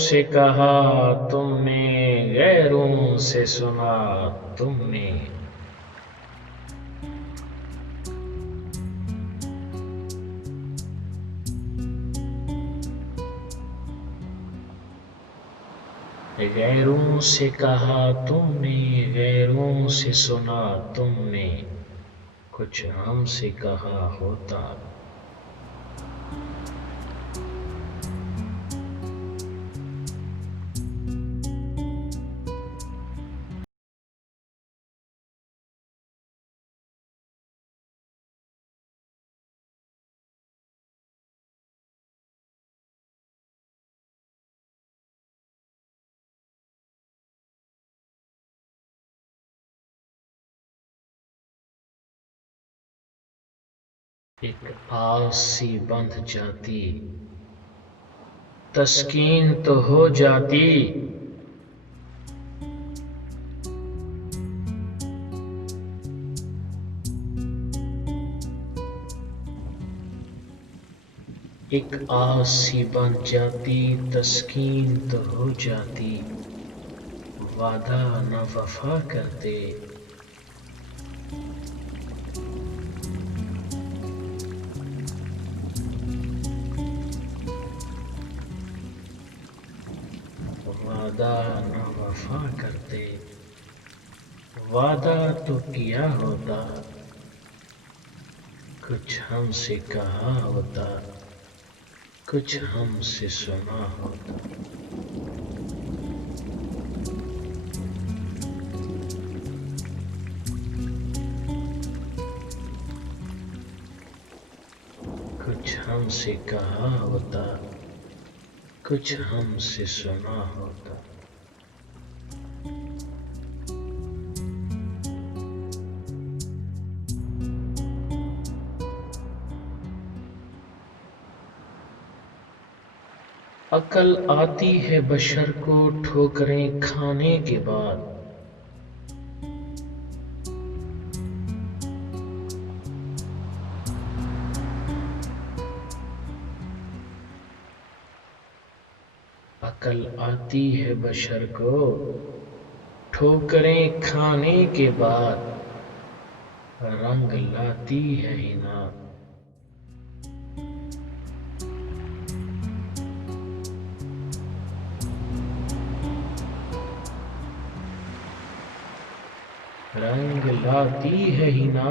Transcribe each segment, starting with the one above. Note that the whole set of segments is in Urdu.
سے کہا تم نے، غیروں سے سنا تم نے. غیروں سے کہا تم نے، غیروں سے سنا تم نے، کچھ ہم سے کہا ہوتا. ایک آس سی بندھ جاتی، تسکین تو ہو جاتی. ایک آس سی بن جاتی، تسکین تو ہو جاتی. وعدہ نہ وفا کرتے، وعدہ نہ وفا کرتے. وعدہ تو کیا ہوتا، کچھ ہم سے کہا ہوتا، کچھ ہم سے سنا ہوتا. کچھ ہم سے کہا ہوتا، کچھ ہم سے سنا ہوتا. عقل آتی ہے بشر کو ٹھوکریں کھانے کے بعد. عقل آتی ہے بشر کو ٹھوکریں کھانے کے بعد. رنگ لاتی ہے حنا، رنگ لاتی ہے حنا.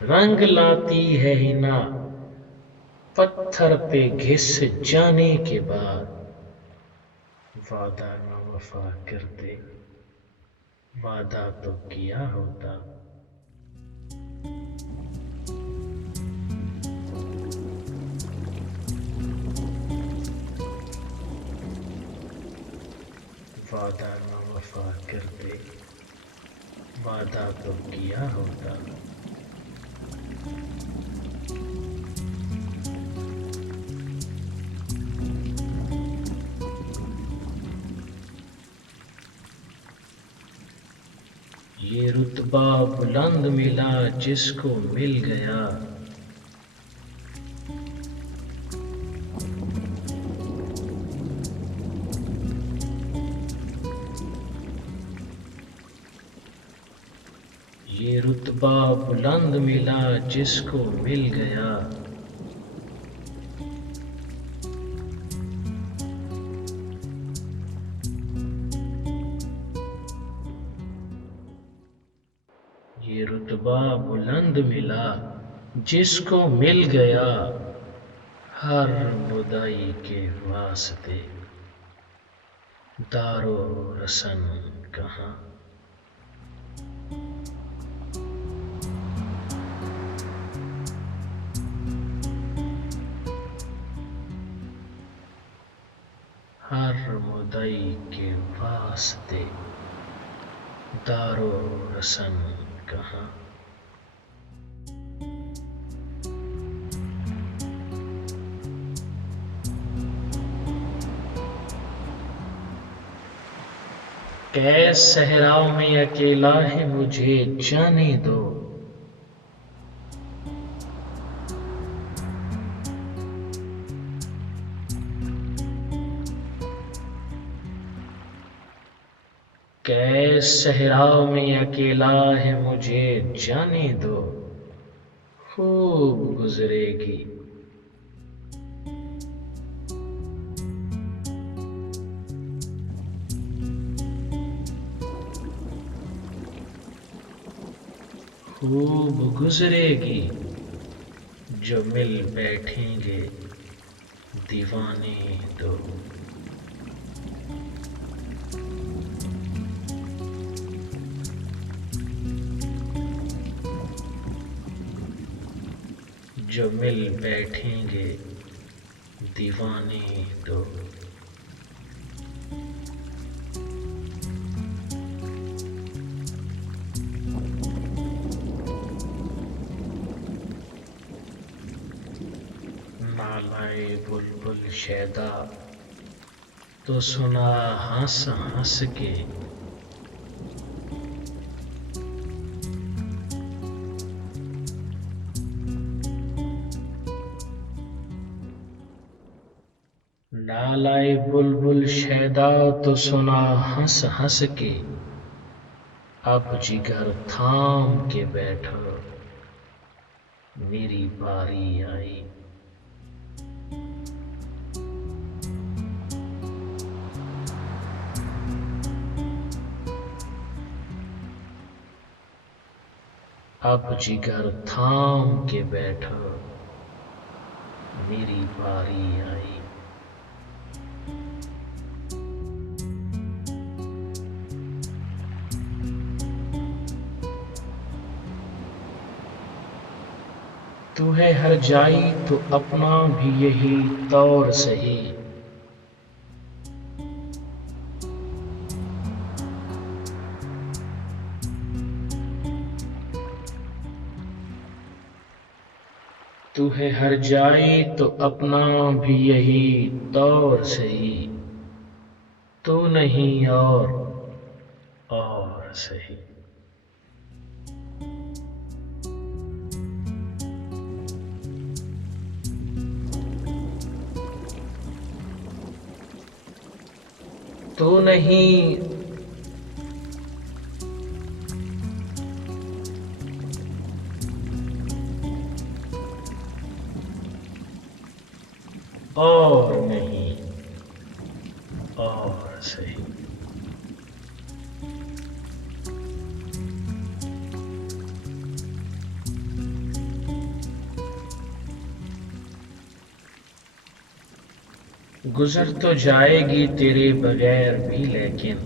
رنگ لاتی ہے حنا، پتھر پہ گھس جانے کے بعد. وعدہ نہ وفا کرتے، وعدہ تو کیا ہوتا. وعدہ نہ وفا کرتے، وعدہ تو کیا ہوتا. یہ رتبہ بلند ملا جس کو مل گیا. یہ رتبہ بلند ملا جس کو مل گیا. یہ رتبہ بلند ملا جس کو مل گیا. ہر خدائی کے واسطے دار و رسن کہاں. ہر مدعی کے واسطے دار و رسن کہاں. کیس صحراؤں میں اکیلا ہے مجھے جانے دو. کیس صحراؤں میں اکیلا ہے مجھے جانے دو. خوب گزرے گی. خوب گزرے گی جو مل بیٹھیں گے دیوانے دو. جو مل بیٹھیں گے دیوانے دو. نالائے بلبل شیدا تو سنا ہنس ہنس کے. نالائے بلبل شیدا تو سنا ہنس ہنس کے. اب جگر تھام کے بیٹھا میری باری آئی. اب جگر تھام کے بیٹھا میری باری آئی. تو ہے ہر جائی تو اپنا بھی یہی طور سہی. تو ہے ہر جائی تو اپنا بھی یہی طور سہی. تو نہیں اور سہی. تو نہیں اور نہیں اور سہی. گزر تو جائے گی تیرے بغیر بھی لیکن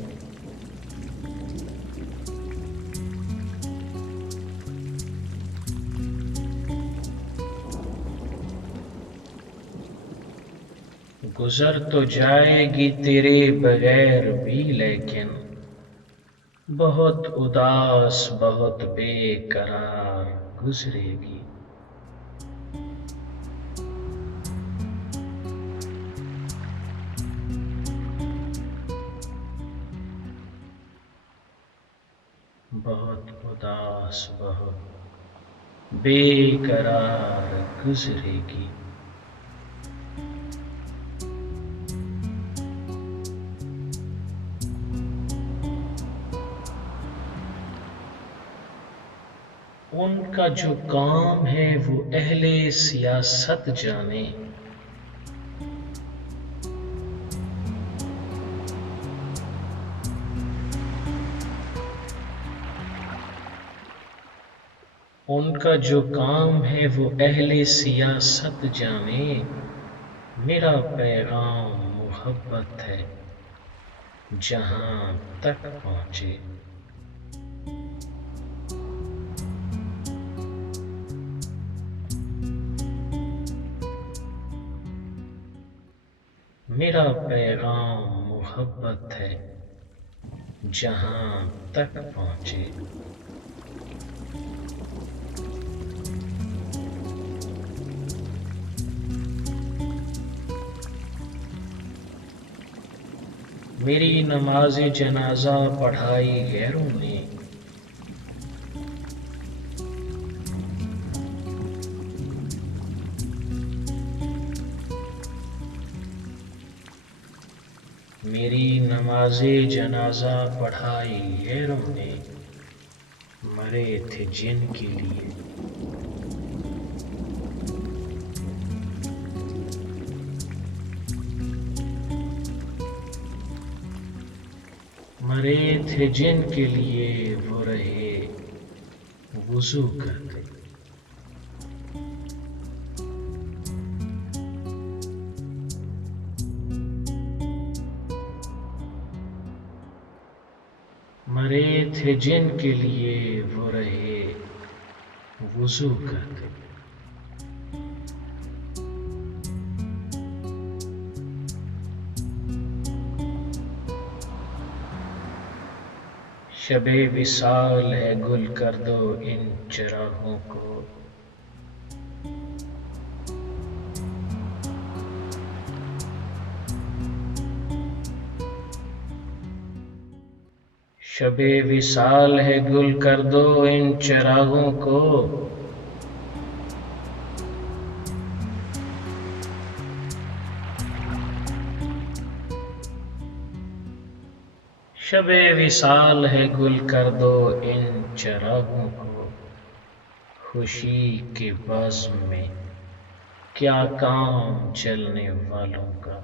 گزر تو جائے گی تیرے بغیر بھی لیکن بہت اداس بہت بے قرار گزرے گی. بہت اداس بہت بے قرار گزرے گی. ان کا جو کام ہے وہ اہل سیاست جانے. ان کا جو کام ہے وہ اہل سیاست جانے. میرا پیغام محبت ہے جہاں تک پہنچے. میرا پیغام محبت ہے جہاں تک پہنچے. میری نماز جنازہ پڑھائی غیروں نے، میری نماز جنازہ پڑھائی غیروں نے، مرے تھے جن کے لیے، مرے تھے جن کے لیے وہ رہے وضو کرتے، مرے تھے جن کے لیے وہ رہے وضو کرتے، شب وصال ہے گل کر دو ان چراغوں کو، شب وصال ہے گل کر دو ان چراغوں کو، شب وصال ہے گل کر دو ان چراغوں کو، خوشی کے بزم میں کیا کام چلنے والوں کا،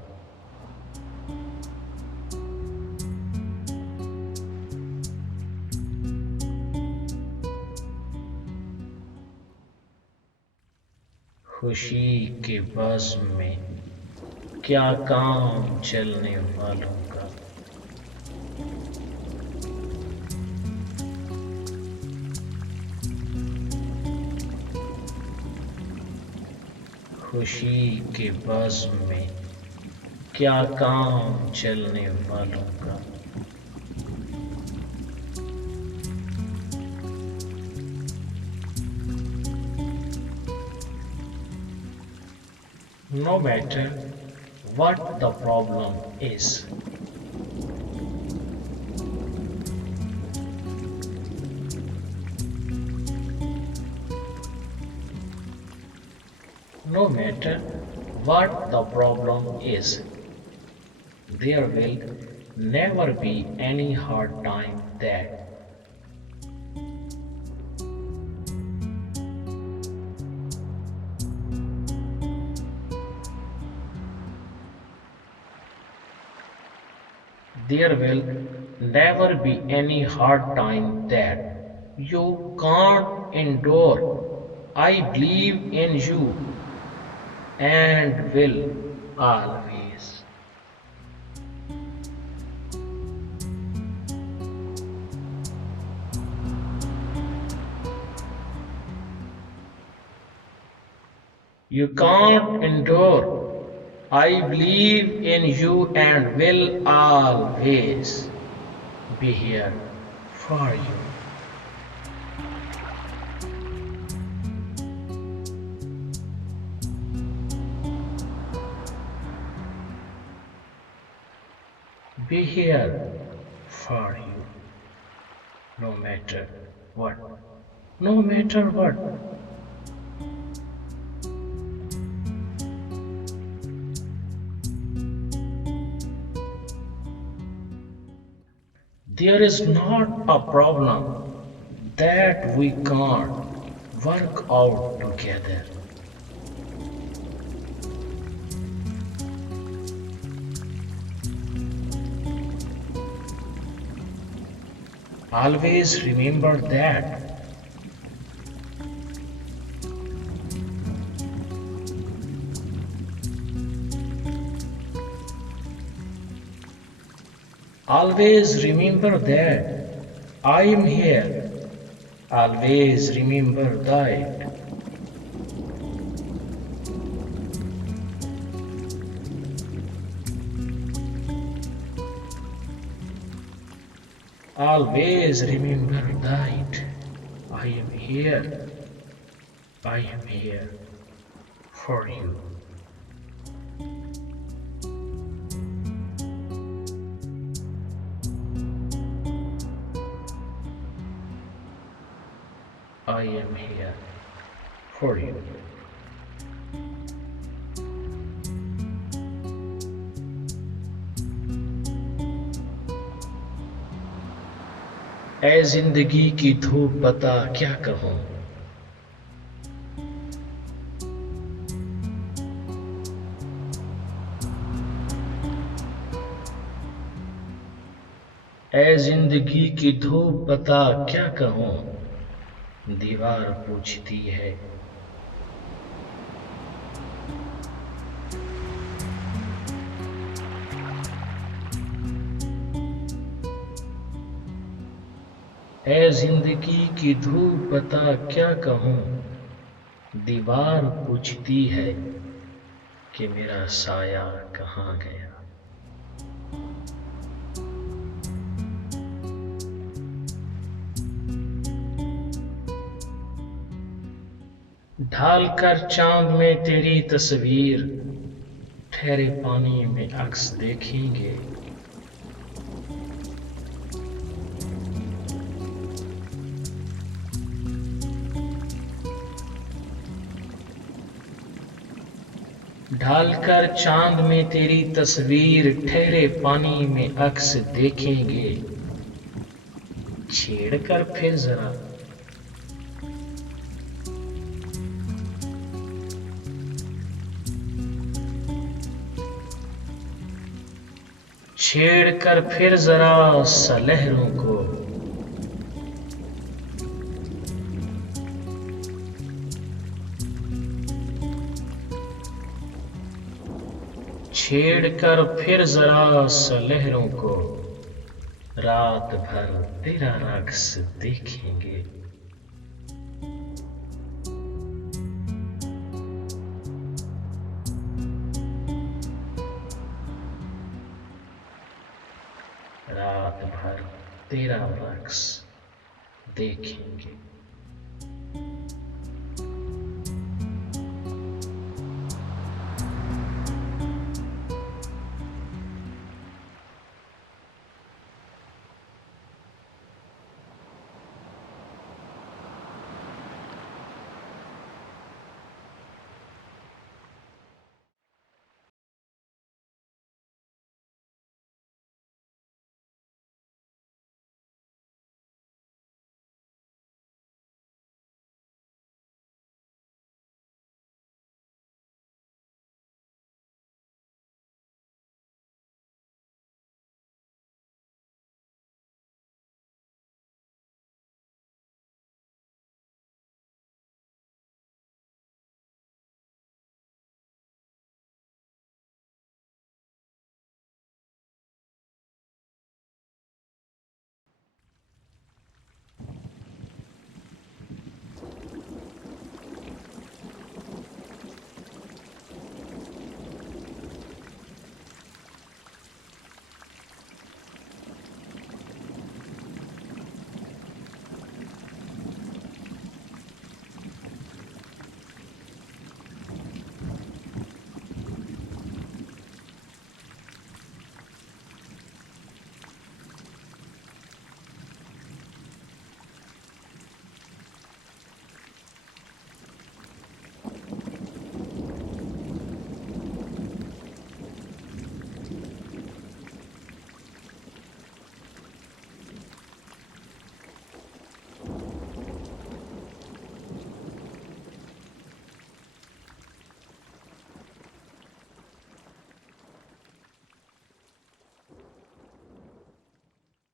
خوشی کے بزم میں کیا کام چلنے والوں کا، خوشی کے بزم میں کیا کام چلنے والوں کا، no matter what the problem is. No matter what the problem is, there will never be any hard time that there will never be any hard time that you can't endure. I believe in you and will always. You can't endure. I believe in you and will always be here for you. Be here for you, no matter what. No matter what. There is not a problem that we can't work out together. Always remember that. Always remember that I am here. Always remember that. Always remember that I am here. I am here for you. I am here for you. اے زندگی کی دھوپ بتا کیا کہوں، اے زندگی کی دھوپ بتا کیا کہوں، دیوار پوچھتی ہے اے زندگی کی دھوپ بتا کیا کہوں، دیوار پوچھتی ہے کہ میرا سایہ کہاں گیا۔ ڈھال کر چاند میں تیری تصویر، ٹھہرے پانی میں عکس دیکھیں گے۔ ڈھال کر چاند میں تیری تصویر، ٹھہرے پانی میں عکس دیکھیں گے۔ چھیڑ کر پھر ذرا چھیڑ کر پھر ذرا سا لہروں کو، چھیڑ کر پھر ذرا سا لہروں کو، رات بھر تیرا رقص دیکھیں گے۔ رات بھر تیرا رقص دیکھیں گے۔